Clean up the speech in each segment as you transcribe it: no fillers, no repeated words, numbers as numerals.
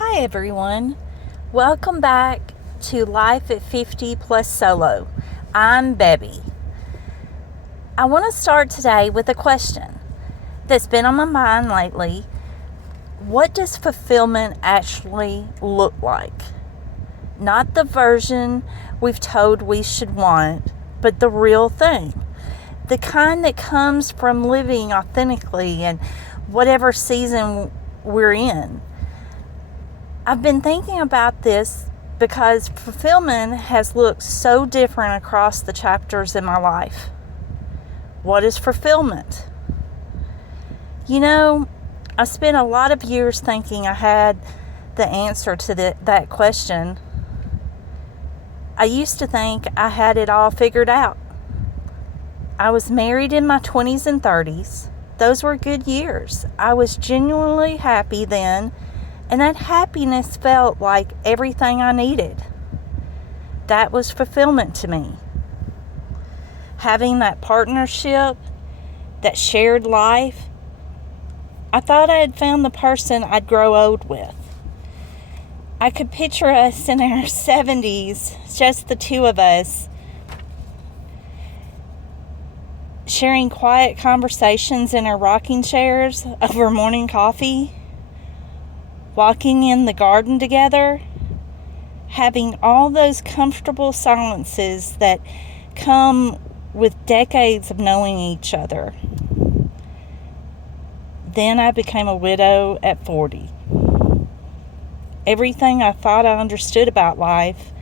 Hi everyone. Welcome back to Life at 50 Plus Solo. I'm Bubby. I want to start today with a question that's been on my mind lately. What does fulfillment actually look like? Not the version we've told we should want, but the real thing. The kind that comes from living authentically in whatever season we're in. I've been thinking about this because fulfillment has looked so different across the chapters in my life. What is fulfillment? I spent a lot of years thinking I had the answer to that question. I used to think I had it all figured out. I was married in my 20s and 30s. Those were good years. I was genuinely happy then. And that happiness felt like everything I needed. That was fulfillment to me. Having that partnership, that shared life, I thought I had found the person I'd grow old with. I could picture us in our 70s, just the two of us, sharing quiet conversations in our rocking chairs over morning coffee, walking in the garden together, having all those comfortable silences that come with decades of knowing each other. Then I became a widow at 40. Everything I thought I understood about life,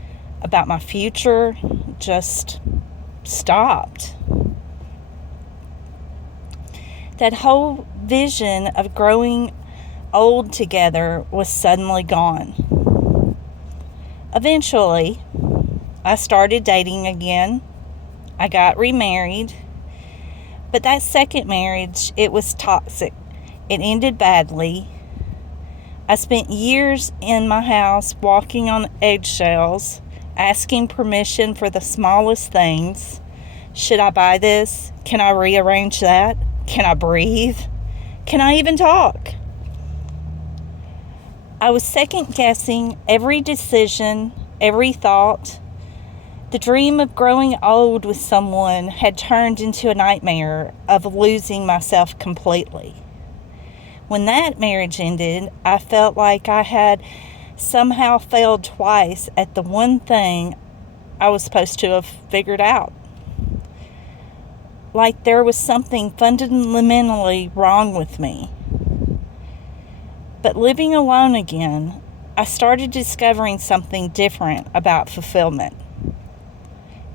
about my future, just stopped. That whole vision of growing old together was suddenly gone. Eventually, I started dating again. I got remarried. But that second marriage, it was toxic. It ended badly. I spent years in my house walking on eggshells, asking permission for the smallest things. Should I buy this? Can I rearrange that? Can I breathe? Can I even talk? I was second guessing every decision, every thought. The dream of growing old with someone had turned into a nightmare of losing myself completely. When that marriage ended, I felt like I had somehow failed twice at the one thing I was supposed to have figured out. Like there was something fundamentally wrong with me. But living alone again, I started discovering something different about fulfillment.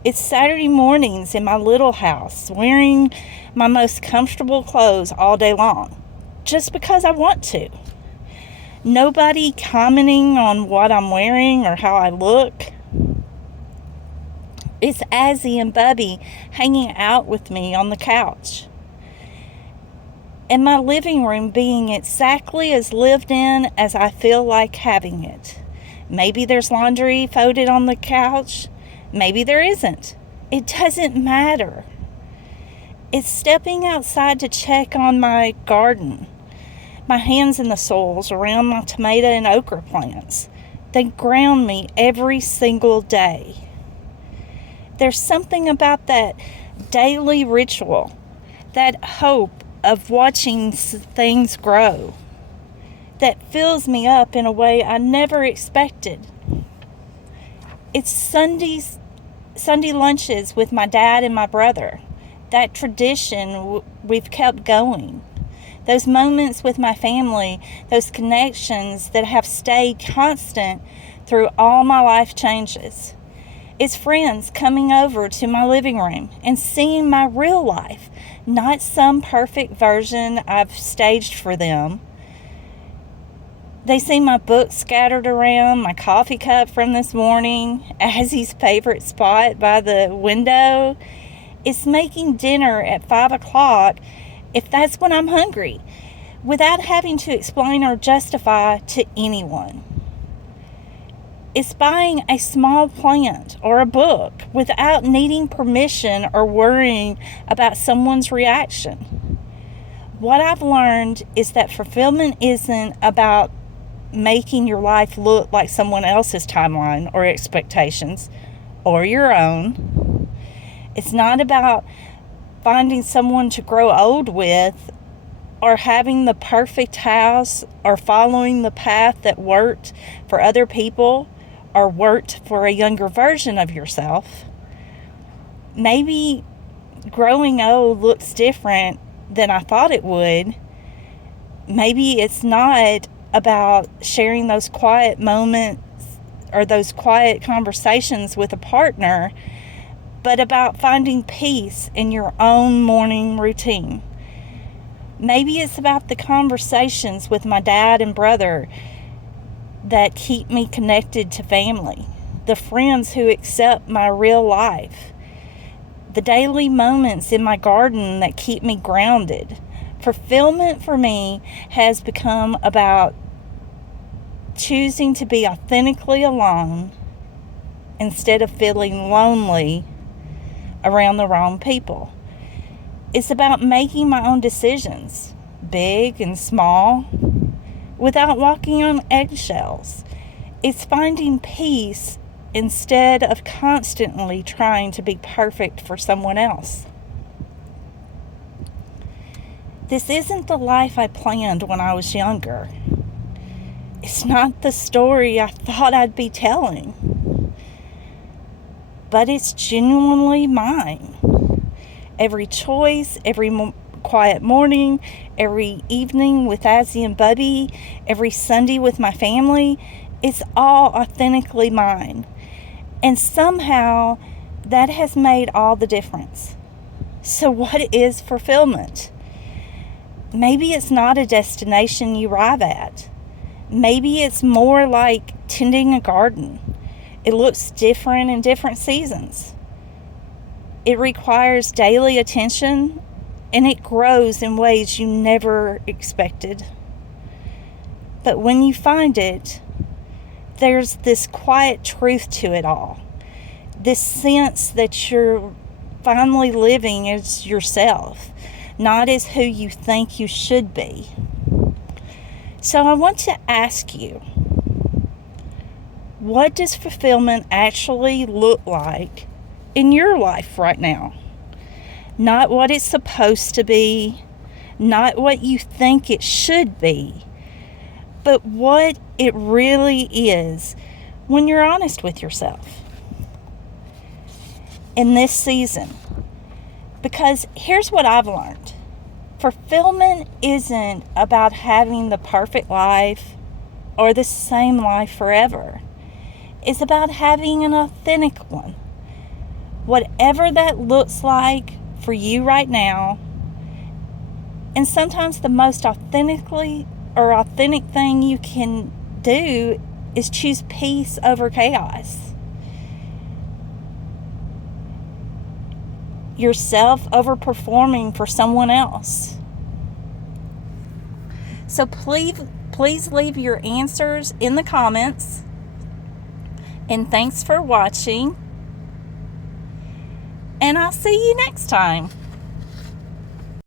It's Saturday mornings in my little house, wearing my most comfortable clothes all day long, just because I want to. Nobody commenting on what I'm wearing or how I look. It's Azzy and Bubby hanging out with me on the couch. And my living room being exactly as lived in as I feel like having it. Maybe there's laundry folded on the couch. Maybe there isn't. It doesn't matter. It's stepping outside to check on my garden. My hands in the soils around my tomato and okra plants. They ground me every single day. There's something about that daily ritual, that hope of watching things grow, that fills me up in a way I never expected. It's Sunday lunches with my dad and my brother. That tradition we've kept going. Those moments with my family, those connections that have stayed constant through all my life changes. It's friends coming over to my living room and seeing my real life, not some perfect version I've staged for them. They see my books scattered around, my coffee cup from this morning, Azzy's favorite spot by the window. It's making dinner at 5 o'clock if that's when I'm hungry, without having to explain or justify to anyone. It's buying a small plant or a book without needing permission or worrying about someone's reaction. What I've learned is that fulfillment isn't about making your life look like someone else's timeline or expectations or your own. It's not about finding someone to grow old with or having the perfect house or following the path that worked for other people or worked for a younger version of yourself. Maybe growing old looks different than I thought it would. Maybe it's not about sharing those quiet moments or those quiet conversations with a partner, but about finding peace in your own morning routine. Maybe it's about the conversations with my dad and brother that keep me connected to family, the friends who accept my real life, the daily moments in my garden that keep me grounded. Fulfillment for me has become about choosing to be authentically alone instead of feeling lonely around the wrong people. It's about making my own decisions, big and small, without walking on eggshells. It's finding peace instead of constantly trying to be perfect for someone else. This isn't the life I planned when I was younger. It's not the story I thought I'd be telling. But it's genuinely mine. Every choice, every quiet morning, every evening with Azzy and Bubby, every Sunday with my family, it's all authentically mine. And somehow that has made all the difference. So what is fulfillment? Maybe it's not a destination you arrive at. Maybe it's more like tending a garden. It looks different in different seasons. It requires daily attention, and it grows in ways you never expected. But when you find it, there's this quiet truth to it all. This sense that you're finally living as yourself, not as who you think you should be. So I want to ask you, what does fulfillment actually look like in your life right now? Not what it's supposed to be, not what you think it should be, but what it really is when you're honest with yourself in this season. Because here's what I've learned. Fulfillment isn't about having the perfect life or the same life forever. It's about having an authentic one. Whatever that looks like for you right now. And sometimes the most authentic thing you can do is choose peace over chaos. Yourself over performing for someone else. So please leave your answers in the comments. And thanks for watching. And I'll see you next time.